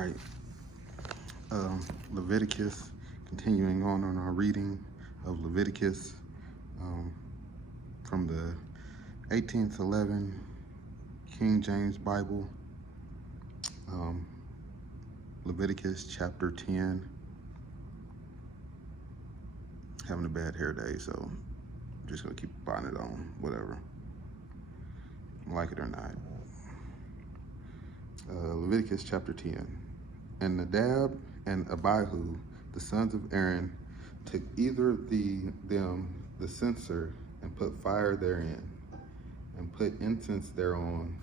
right. Leviticus, continuing on our reading of Leviticus from the 1811 King James Bible, Leviticus Chapter 10. Having a bad hair day, so I'm just gonna keep buying it on, whatever, like it or not. Leviticus Chapter 10. And Nadab and Abihu, the sons of Aaron, took either of them the censer, and put fire therein, and put incense thereon,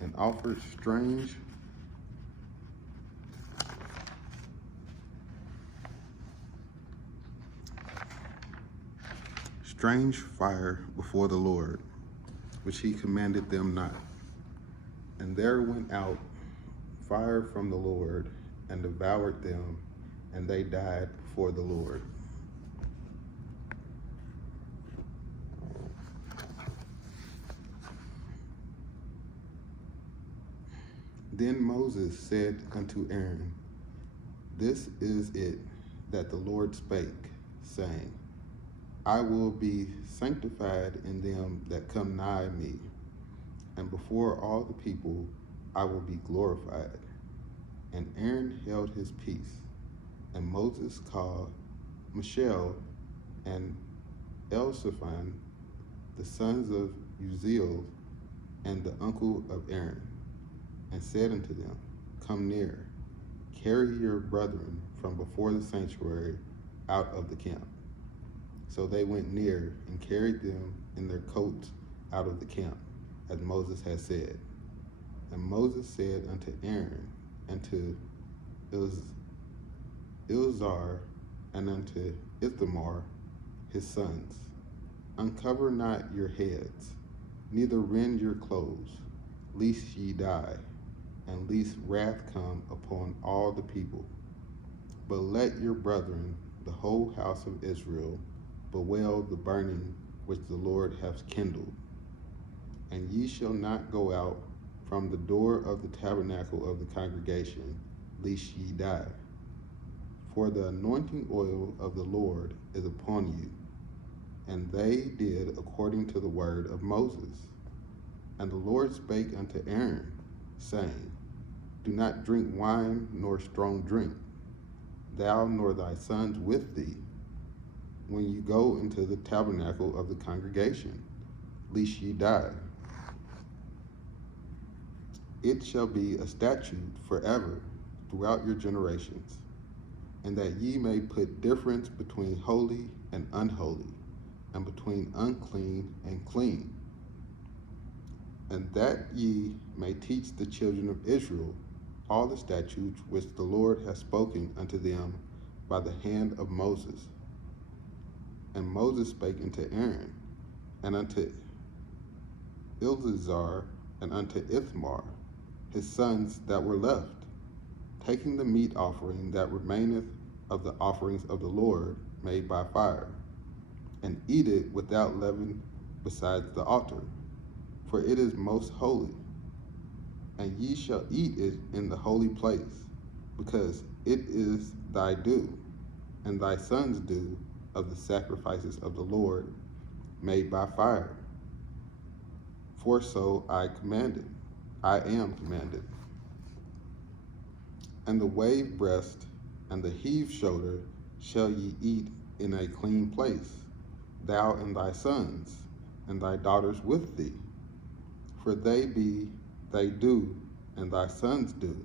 and offered strange fire before the Lord, which he commanded them not. And there went out fire from the Lord, and devoured them, and they died before the Lord. Then Moses said unto Aaron, This is it that the Lord spake, saying, I will be sanctified in them that come nigh me, and before all the people I will be glorified. And Aaron held his peace, and Moses called Mishael and Elzaphan, the sons of Uzziel, and the uncle of Aaron, and said unto them, Come near, carry your brethren from before the sanctuary out of the camp. So they went near and carried them in their coats out of the camp, as Moses had said. And Moses said unto Aaron, and to Eleazar, and unto Ithamar his sons, Uncover not your heads, neither rend your clothes, lest ye die, and lest wrath come upon all the people. But let your brethren, the whole house of Israel, bewail the burning which the Lord hath kindled. And ye shall not go out from the door of the tabernacle of the congregation, lest ye die. For the anointing oil of the Lord is upon you. And they did according to the word of Moses. And the Lord spake unto Aaron, saying, Do not drink wine nor strong drink, thou nor thy sons with thee, when you go into the tabernacle of the congregation, lest ye die. It shall be a statute forever throughout your generations, and that ye may put difference between holy and unholy, and between unclean and clean, and that ye may teach the children of Israel all the statutes which the Lord hath spoken unto them by the hand of Moses. And Moses spake unto Aaron, and unto Eleazar, and unto Ithamar, his sons that were left, taking the meat offering that remaineth of the offerings of the Lord made by fire, and eat it without leaven besides the altar, for it is most holy. And ye shall eat it in the holy place, because it is thy due, and thy sons' due, of the sacrifices of the Lord made by fire. For so I am commanded. And the wave breast and the heave shoulder shall ye eat in a clean place, thou and thy sons, and thy daughters with thee. For they do, and thy sons do,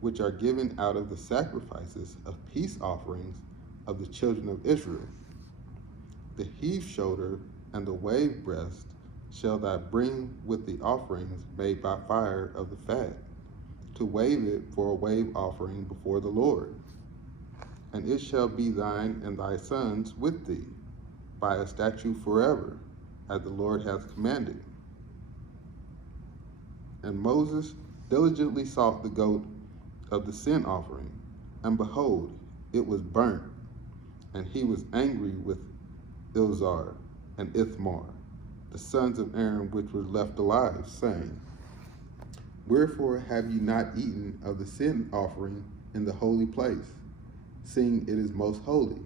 which are given out of the sacrifices of peace offerings of the children of Israel. The heave shoulder and the wave breast shall thou bring with the offerings made by fire of the fat, to wave it for a wave offering before the Lord. And it shall be thine and thy sons with thee, by a statute forever, as the Lord hath commanded. And Moses diligently sought the goat of the sin offering, and behold, it was burnt. And he was angry with Eleazar and Ithamar, the sons of Aaron which were left alive, saying, Wherefore have ye not eaten of the sin offering in the holy place, seeing it is most holy?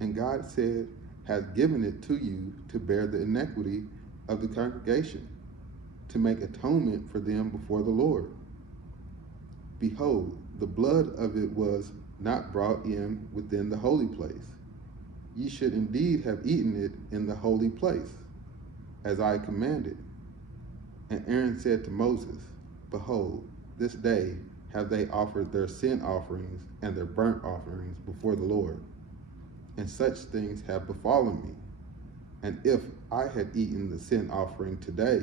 And God said, hath given it to you to bear the iniquity of the congregation, to make atonement for them before the Lord. Behold, the blood of it was not brought in within the holy place. Ye should indeed have eaten it in the holy place, as I commanded. And Aaron said to Moses, behold, this day have they offered their sin offerings and their burnt offerings before the Lord, and such things have befallen me. And if I had eaten the sin offering today,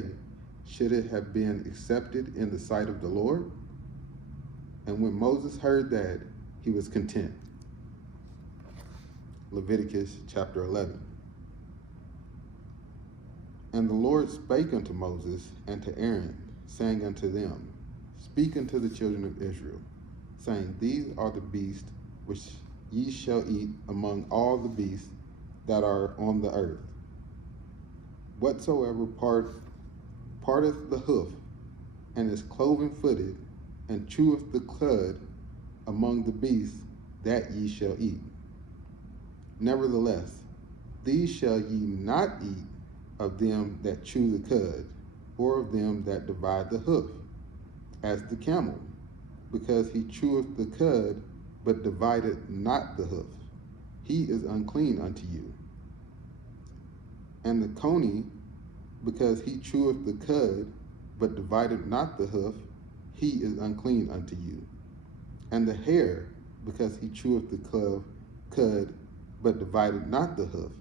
should it have been accepted in the sight of the Lord? And when Moses heard that, he was content. Leviticus chapter 11. And the Lord spake unto Moses and to Aaron, saying unto them, speak unto the children of Israel, saying, these are the beasts which ye shall eat among all the beasts that are on the earth. Whatsoever parteth the hoof, and is cloven-footed, and cheweth the cud among the beasts, that ye shall eat. Nevertheless, these shall ye not eat of them that chew the cud, or of them that divide the hoof, as the camel, because he cheweth the cud, but divideth not the hoof. He is unclean unto you. And the coney, because he cheweth the cud, but divideth not the hoof, he is unclean unto you. And the hare, because he cheweth the cud, but divideth not the hoof,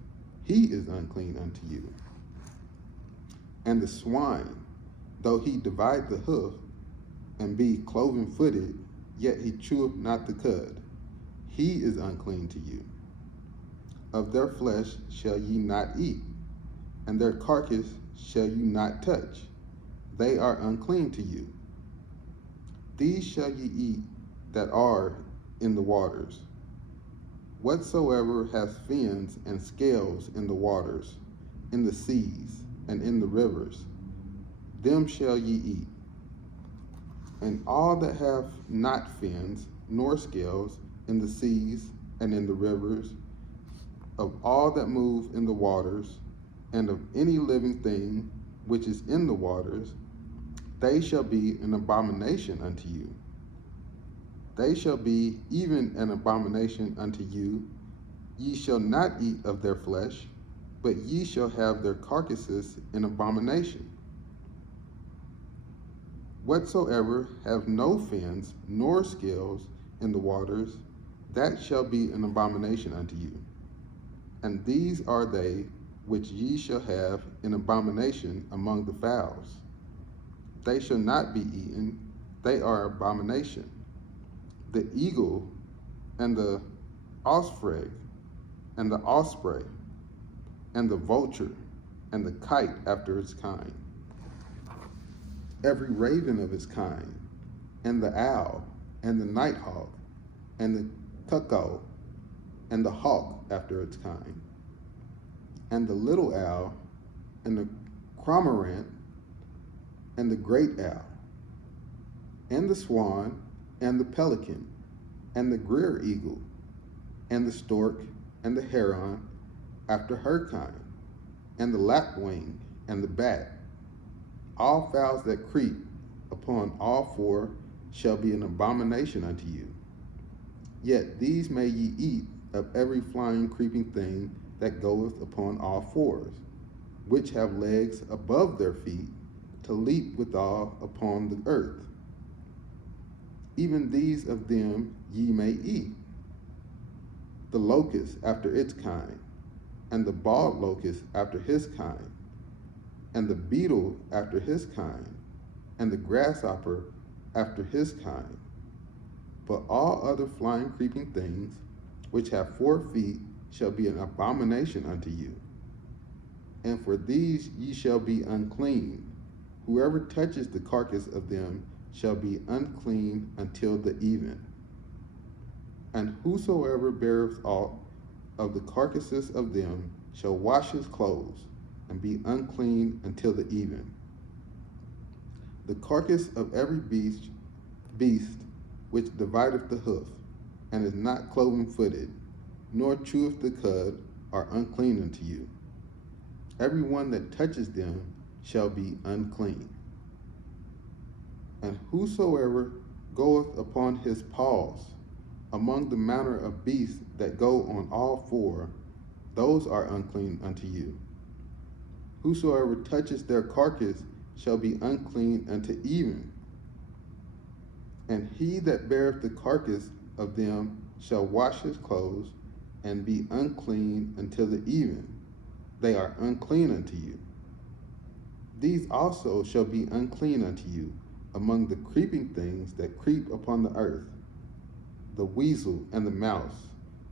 he is unclean unto you. And the swine, though he divide the hoof, and be cloven-footed, yet he cheweth not the cud, he is unclean to you. Of their flesh shall ye not eat, and their carcass shall you not touch. They are unclean to you. These shall ye eat that are in the waters. Whatsoever has fins and scales in the waters, in the seas, and in the rivers, them shall ye eat. And all that have not fins nor scales in the seas and in the rivers, of all that move in the waters, and of any living thing which is in the waters, they shall be an abomination unto you. They shall be even an abomination unto you. Ye shall not eat of their flesh, but ye shall have their carcasses in abomination. Whatsoever have no fins nor scales in the waters, that shall be an abomination unto you. And these are they which ye shall have in abomination among the fowls. They shall not be eaten, they are abomination. The eagle and the osprey and the osprey and the vulture and the kite after its kind, every raven of its kind, and the owl and the nighthawk and the cuckoo and the hawk after its kind, and the little owl and the cormorant and the great owl, and the swan and the pelican and the greer eagle and the stork and the heron after her kind, and the lapwing and the bat. All fowls that creep upon all four shall be an abomination unto you. Yet these may ye eat of every flying creeping thing that goeth upon all fours, which have legs above their feet, to leap withal upon the earth. Even these of them ye may eat. The locust after its kind, and the bald locust after his kind, and the beetle after his kind, and the grasshopper after his kind. But all other flying creeping things, which have 4 feet, shall be an abomination unto you. And for these ye shall be unclean. Whoever touches the carcass of them shall be unclean until the even. And whosoever beareth aught of the carcasses of them shall wash his clothes, and be unclean until the even. The carcass of every beast which divideth the hoof, and is not cloven-footed, nor cheweth the cud, are unclean unto you. Every one that touches them shall be unclean. And whosoever goeth upon his paws among the manner of beasts that go on all four, those are unclean unto you. Whosoever touches their carcass shall be unclean unto even. And he that beareth the carcass of them shall wash his clothes, and be unclean until the even. They are unclean unto you. These also shall be unclean unto you among the creeping things that creep upon the earth, the weasel and the mouse,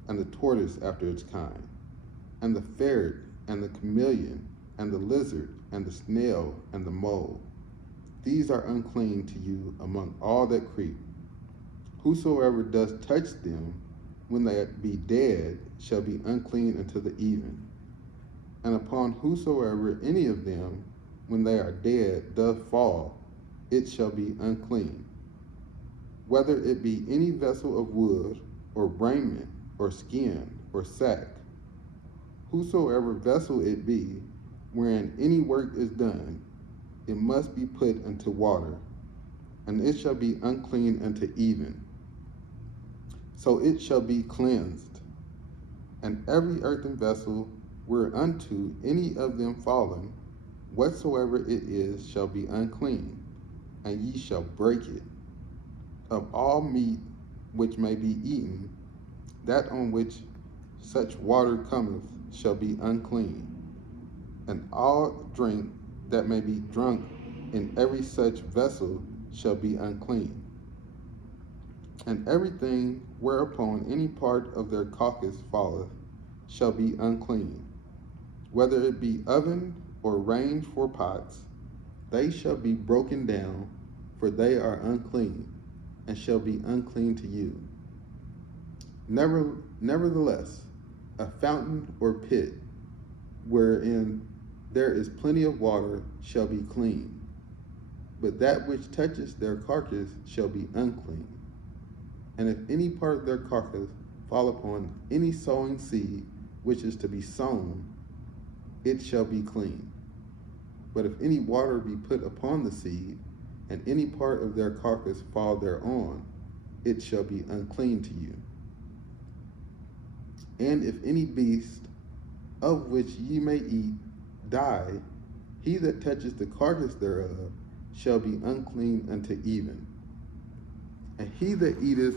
and the tortoise after its kind, and the ferret, and the chameleon, and the lizard, and the snail, and the mole. These are unclean to you among all that creep. Whosoever does touch them, when they be dead, shall be unclean until the even. And upon whosoever any of them, when they are dead, doth fall, it shall be unclean. Whether it be any vessel of wood, or raiment, or skin, or sack, whosoever vessel it be, wherein any work is done, it must be put into water, and it shall be unclean unto even. So it shall be cleansed. And every earthen vessel whereunto any of them fallen, whatsoever it is, shall be unclean, and ye shall break it. Of all meat which may be eaten, that on which such water cometh shall be unclean, and all drink that may be drunk in every such vessel shall be unclean. And everything whereupon any part of their carcass falleth shall be unclean, whether it be oven or range for pots, they shall be broken down, for they are unclean, and shall be unclean to you. Nevertheless, a fountain or pit, wherein there is plenty of water, shall be clean, but that which touches their carcass shall be unclean. And if any part of their carcass fall upon any sowing seed which is to be sown, it shall be clean. But if any water be put upon the seed, and any part of their carcass fall thereon, it shall be unclean to you. And if any beast of which ye may eat die, he that touches the carcass thereof shall be unclean unto even. And he that eateth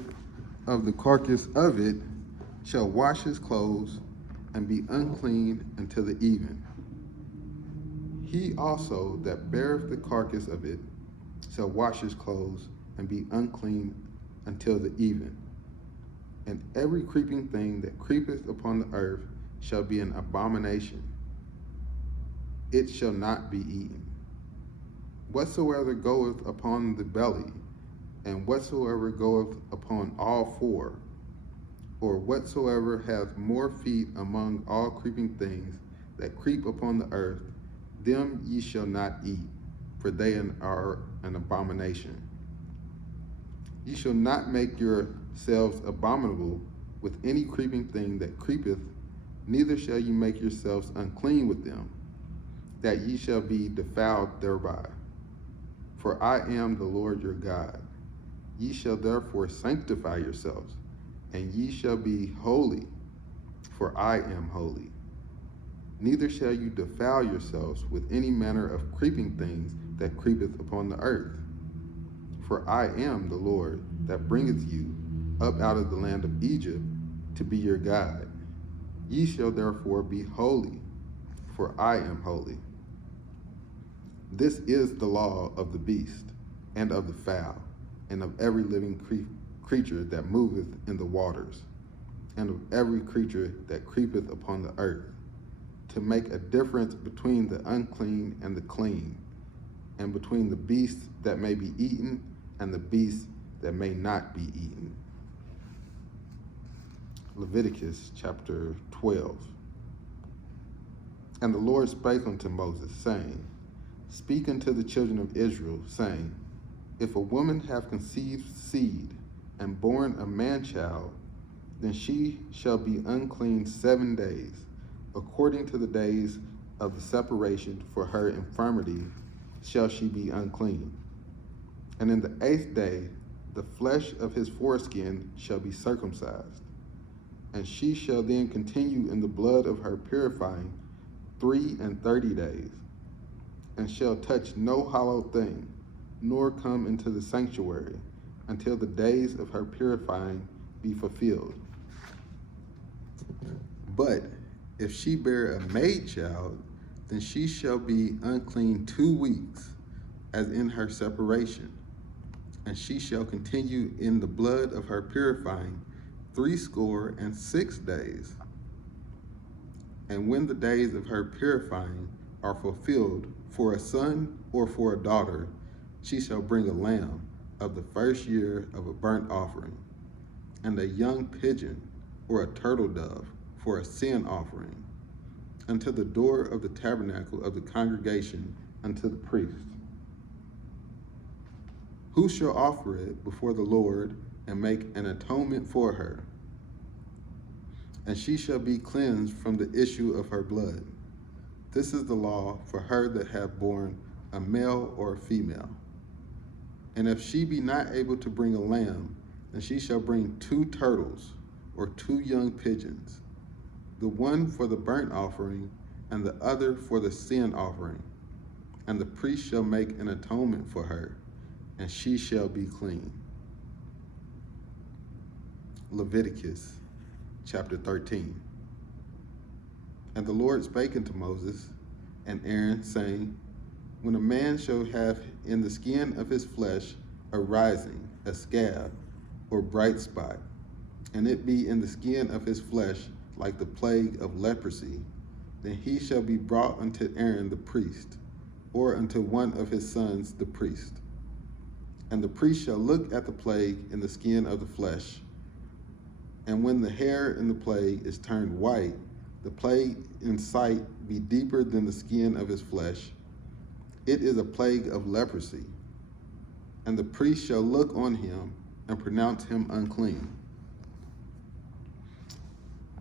of the carcass of it shall wash his clothes, and be unclean until the even. He also that beareth the carcass of it shall wash his clothes, and be unclean until the even. And every creeping thing that creepeth upon the earth shall be an abomination. It shall not be eaten. Whatsoever goeth upon the belly, and whatsoever goeth upon all four, or whatsoever hath more feet among all creeping things that creep upon the earth, them ye shall not eat, for they are an abomination. Ye shall not make yourselves abominable with any creeping thing that creepeth, neither shall ye make yourselves unclean with them, that ye shall be defiled thereby. For I am the Lord your God. Ye shall therefore sanctify yourselves, and ye shall be holy, for I am holy. Neither shall you defile yourselves with any manner of creeping things that creepeth upon the earth. For I am the Lord that bringeth you up out of the land of Egypt to be your God. Ye shall therefore be holy, for I am holy. This is the law of the beast, and of the fowl, and of every living creature that moveth in the waters, and of every creature that creepeth upon the earth, to make a difference between the unclean and the clean, and between the beasts that may be eaten and the beasts that may not be eaten. Leviticus Chapter 12. And the Lord spake unto Moses, saying, Speak unto the children of Israel, saying, If a woman have conceived seed and born a man child, then she shall be unclean 7 days, according to the days of the separation for her infirmity shall she be unclean. And in the 8th day the flesh of his foreskin shall be circumcised, and she shall then continue in the blood of her purifying 33 days, and shall touch no hallowed thing, nor come into the sanctuary, until the days of her purifying be fulfilled. But if she bear a maid child, then she shall be unclean 2 weeks, as in her separation, and she shall continue in the blood of her purifying 66 days. And when the days of her purifying are fulfilled, for a son or for a daughter, she shall bring a lamb of the first year of a burnt offering, and a young pigeon or a turtle dove for a sin offering, unto the door of the tabernacle of the congregation unto the priest, who shall offer it before the Lord and make an atonement for her. And she shall be cleansed from the issue of her blood. This is the law for her that have borne a male or a female. And if she be not able to bring a lamb, then she shall bring 2 turtles or 2 young pigeons, the one for the burnt offering and the other for the sin offering. And the priest shall make an atonement for her, and she shall be clean. Leviticus Chapter 13. And the Lord spake unto Moses and Aaron, saying, When a man shall have in the skin of his flesh a rising, a scab, or bright spot, and it be in the skin of his flesh like the plague of leprosy, then he shall be brought unto Aaron the priest, or unto one of his sons the priest. And the priest shall look at the plague in the skin of the flesh, and when the hair in the plague is turned white, the plague in sight be deeper than the skin of his flesh, it is a plague of leprosy. And the priest shall look on him and pronounce him unclean.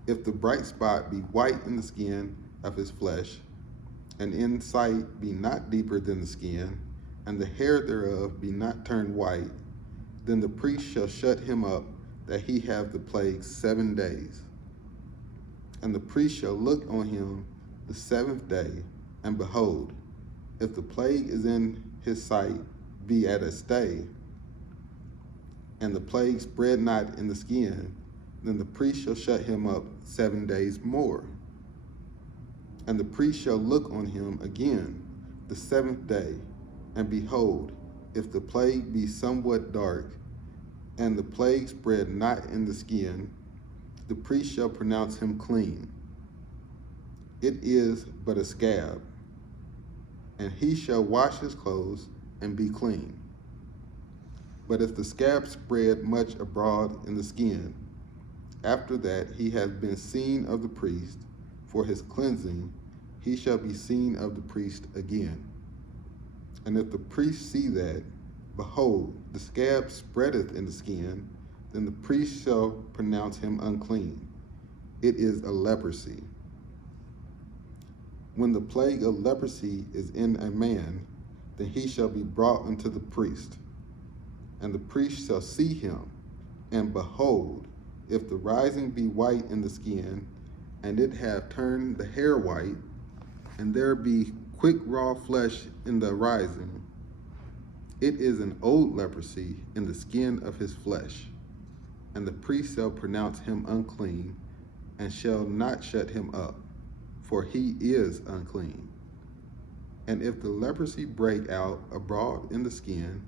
If the bright spot be white in the skin of his flesh, and in sight be not deeper than the skin, and the hair thereof be not turned white, then the priest shall shut him up, that he have the plague 7 days. And the priest shall look on him the 7th day, and behold, if the plague is in his sight, be at a stay, and the plague spread not in the skin, then the priest shall shut him up 7 days more. And the priest shall look on him again the 7th day, and behold, if the plague be somewhat dark, and the plague spread not in the skin, the priest shall pronounce him clean. It is but a scab, and he shall wash his clothes and be clean. But if the scab spread much abroad in the skin, after that he has been seen of the priest for his cleansing, he shall be seen of the priest again. And if the priest see that, behold, the scab spreadeth in the skin, then the priest shall pronounce him unclean. It is a leprosy. When the plague of leprosy is in a man, then he shall be brought unto the priest. And the priest shall see him, and behold, if the rising be white in the skin, and it have turned the hair white, and there be quick raw flesh in the rising, it is an old leprosy in the skin of his flesh. And the priest shall pronounce him unclean, and shall not shut him up, for he is unclean. And if the leprosy break out abroad in the skin,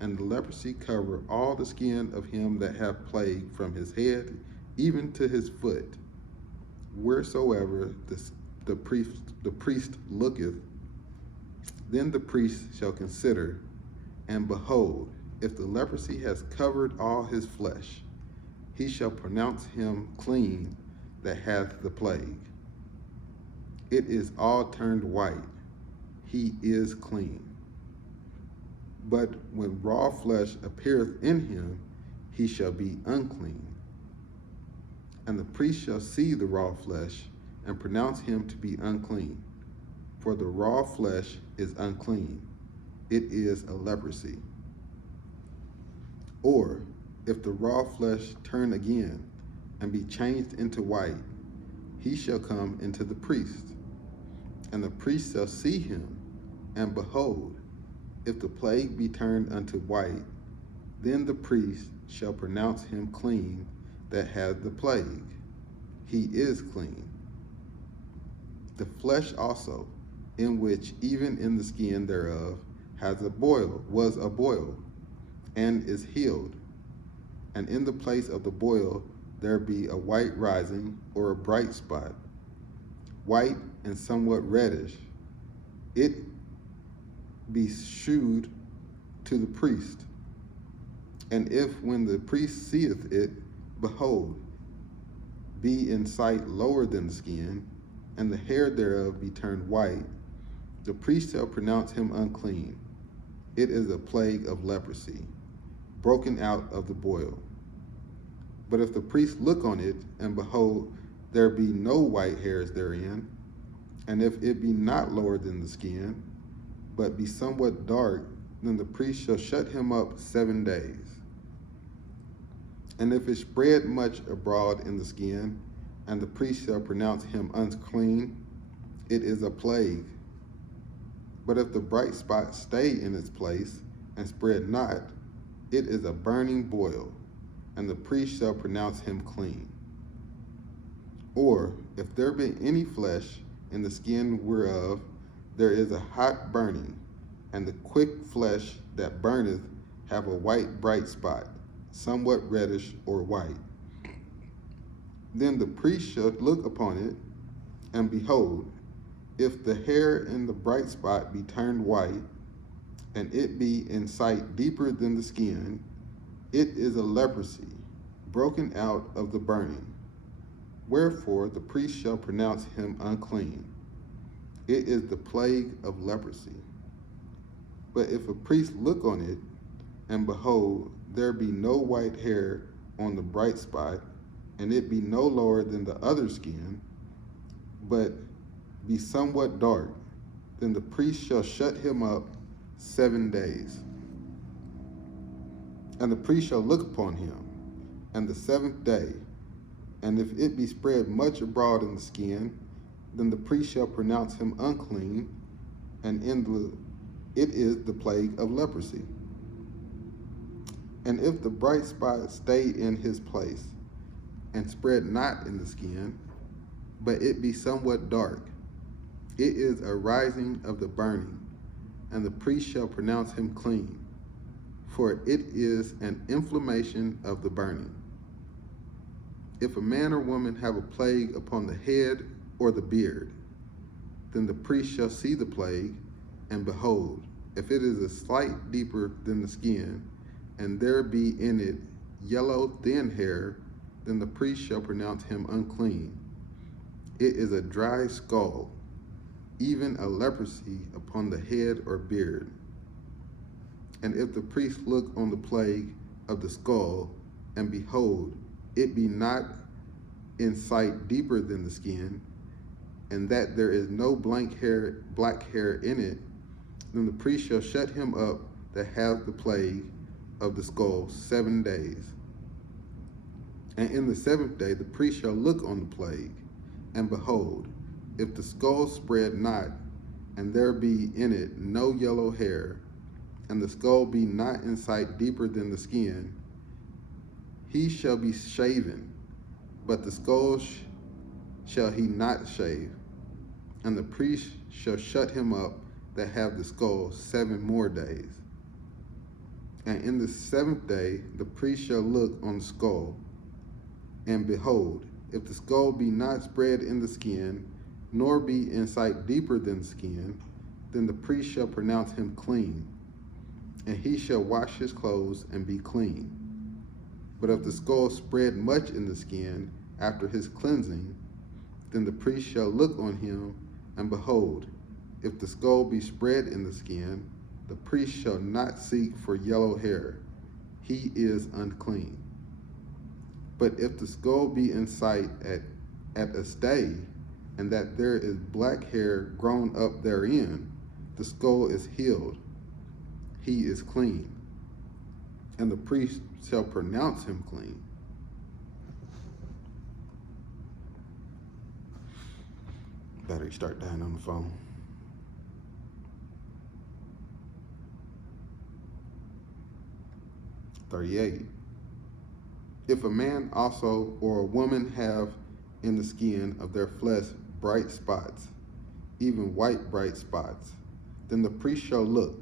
and the leprosy cover all the skin of him that hath plague from his head even to his foot, wheresoever the priest looketh, then the priest shall consider, and behold, if the leprosy has covered all his flesh, he shall pronounce him clean that hath the plague. It is all turned white. he is clean. But when raw flesh appeareth in him, he shall be unclean. And the priest shall see the raw flesh, and pronounce him to be unclean. For the raw flesh is unclean, it is a leprosy. Or, if the raw flesh turn again, and be changed into white, he shall come into the priest. And the priest shall see him, and behold, if the plague be turned unto white, then the priest shall pronounce him clean that hath the plague. He is clean. The flesh also, in which even in the skin thereof was a boil, and is healed. And in the place of the boil there be a white rising, or a bright spot, white and somewhat reddish. It be shewed to the priest. And if when the priest seeth it, behold, be in sight lower than the skin, and the hair thereof be turned white, the priest shall pronounce him unclean. It is a plague of leprosy, broken out of the boil. But if the priest look on it, and behold, there be no white hairs therein, and if it be not lower than the skin, but be somewhat dark, then the priest shall shut him up 7 days. And if it spread much abroad in the skin, and the priest shall pronounce him unclean, it is a plague. But if the bright spot stay in its place, and spread not, it is a burning boil, and the priest shall pronounce him clean. Or, if there be any flesh in the skin whereof there is a hot burning, and the quick flesh that burneth have a white bright spot, somewhat reddish or white, then the priest shall look upon it, and behold, if the hair in the bright spot be turned white, and it be in sight deeper than the skin, it is a leprosy, broken out of the burning. Wherefore the priest shall pronounce him unclean. It is the plague of leprosy. But if a priest look on it, and behold, there be no white hair on the bright spot, and it be no lower than the other skin, but be somewhat dark, then the priest shall shut him up 7 days. And the priest shall look upon him, and the 7th day, and if it be spread much abroad in the skin, then the priest shall pronounce him unclean, and it is the plague of leprosy. And if the bright spot stay in his place, and spread not in the skin, but it be somewhat dark, it is a rising of the burning, and the priest shall pronounce him clean, for it is an inflammation of the burning. If a man or woman have a plague upon the head or the beard, then the priest shall see the plague, and behold, if it is a slight deeper than the skin, and there be in it yellow thin hair, then the priest shall pronounce him unclean. It is a dry skull, even a leprosy upon the head or beard. And if the priest look on the plague of the skull, and behold, it be not in sight deeper than the skin, and that there is no black hair in it, then the priest shall shut him up that hath the plague of the skull 7 days. And in the 7th day the priest shall look on the plague, and behold, if the skull spread not, and there be in it no yellow hair, and the skull be not in sight deeper than the skin, he shall be shaven, but the skull shall he not shave. And the priest shall shut him up that have the skull 7 more days. And in the 7th day the priest shall look on the skull, and behold, if the skull be not spread in the skin, nor be in sight deeper than the skin, then the priest shall pronounce him clean, and he shall wash his clothes and be clean. But if the skull spread much in the skin after his cleansing, then the priest shall look on him, and behold, If the skull be spread in the skin, the priest shall not seek for yellow hair. He is unclean. But if the skull be in sight at a stay, and that there is black hair grown up therein, the skull is healed. He is clean. And the priest shall pronounce him clean. Battery start dying on the phone. "38. If a man also or a woman have in the skin of their flesh bright spots, even white bright spots, then the priest shall look,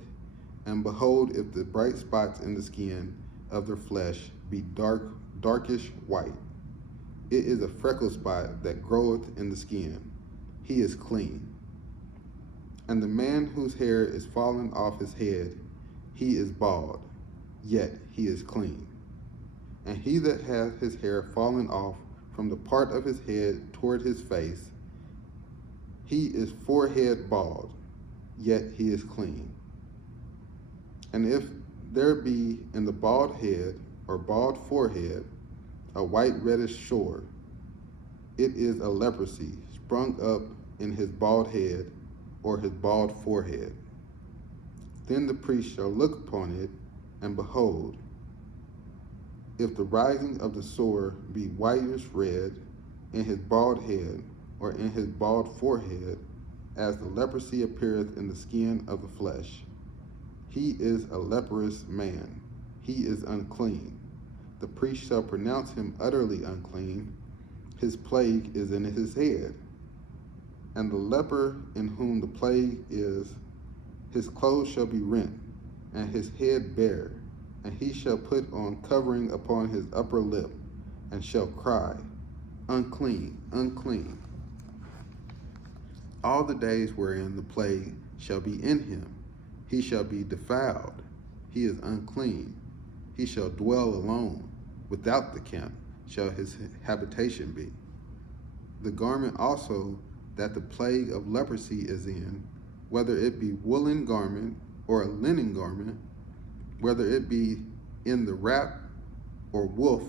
and behold, if the bright spots in the skin of their flesh be darkish white, it is a freckle spot that groweth in the skin. He is clean. And the man whose hair is fallen off his head, he is bald, yet he is clean. And he that hath his hair fallen off from the part of his head toward his face, he is forehead bald, yet he is clean. And if there be in the bald head or bald forehead a white reddish shore, it is a leprosy sprung up in his bald head or his bald forehead. Then the priest shall look upon it, and behold, if the rising of the sore be whitish red in his bald head or in his bald forehead, as the leprosy appeareth in the skin of the flesh, he is a leprous man. He is unclean. The priest shall pronounce him utterly unclean. His plague is in his head. And the leper in whom the plague is, his clothes shall be rent, and his head bare, and he shall put on covering upon his upper lip, and shall cry, Unclean, unclean. All the days wherein the plague shall be in him, he shall be defiled. He is unclean. He shall dwell alone. Without the camp shall his habitation be. The garment also that the plague of leprosy is in, whether it be woolen garment or a linen garment, whether it be in the wrap or woof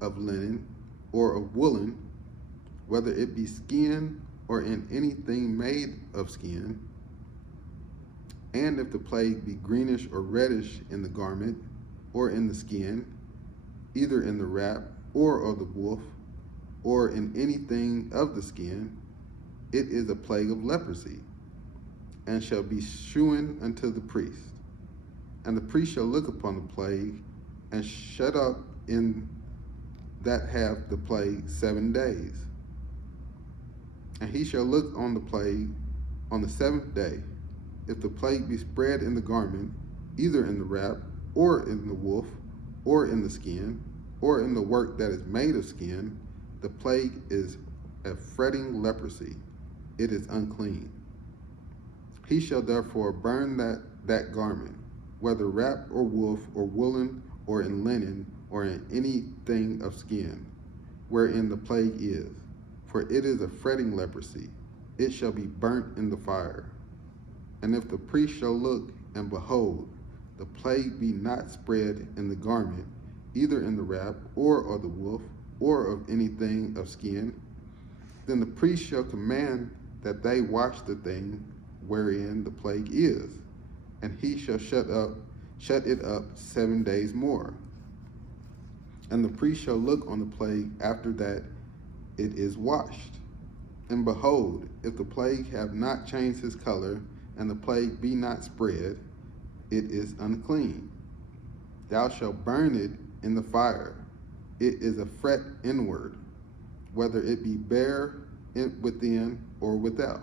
of linen or of woolen, whether it be skin or in anything made of skin, and if the plague be greenish or reddish in the garment or in the skin, either in the wrap or of the woof or in anything of the skin, it is a plague of leprosy, and shall be shewn unto the priest. And the priest shall look upon the plague, and shut up in that have the plague 7 days. And he shall look on the plague on the 7th day. If the plague be spread in the garment, either in the wrap, or in the woof, or in the skin, or in the work that is made of skin, the plague is a fretting leprosy. It is unclean. He shall therefore burn that garment, whether wrap or woof or woolen or in linen or in anything of skin, wherein the plague is. For it is a fretting leprosy. It shall be burnt in the fire. And if the priest shall look, and behold, the plague be not spread in the garment, either in the wrap or of the woof or of anything of skin, then the priest shall command that they wash the thing wherein the plague is, and he shall shut it up 7 days more. And the priest shall look on the plague after that it is washed. And behold, if the plague have not changed his color, and the plague be not spread, it is unclean. Thou shalt burn it in the fire. It is a fret inward, whether it be bare within or without.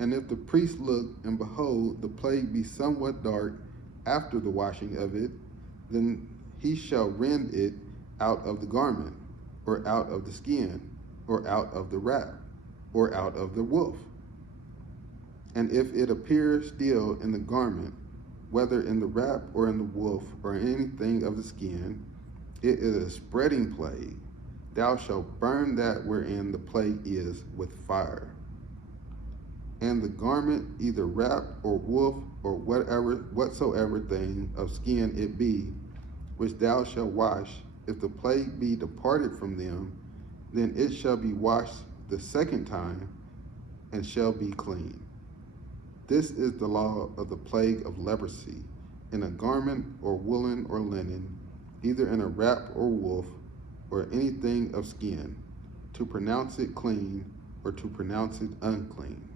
And if the priest look, and behold, the plague be somewhat dark after the washing of it, then he shall rend it out of the garment, or out of the skin, or out of the wrap, or out of the woof. And if it appear still in the garment, whether in the wrap or in the woof or anything of the skin, it is a spreading plague. Thou shalt burn that wherein the plague is with fire. And the garment, either wrap or woof or whatsoever thing of skin it be, which thou shalt wash, if the plague be departed from them, then it shall be washed the second time, and shall be clean. This is the law of the plague of leprosy, in a garment or woolen or linen, either in a wrap or woof, or anything of skin, to pronounce it clean or to pronounce it unclean.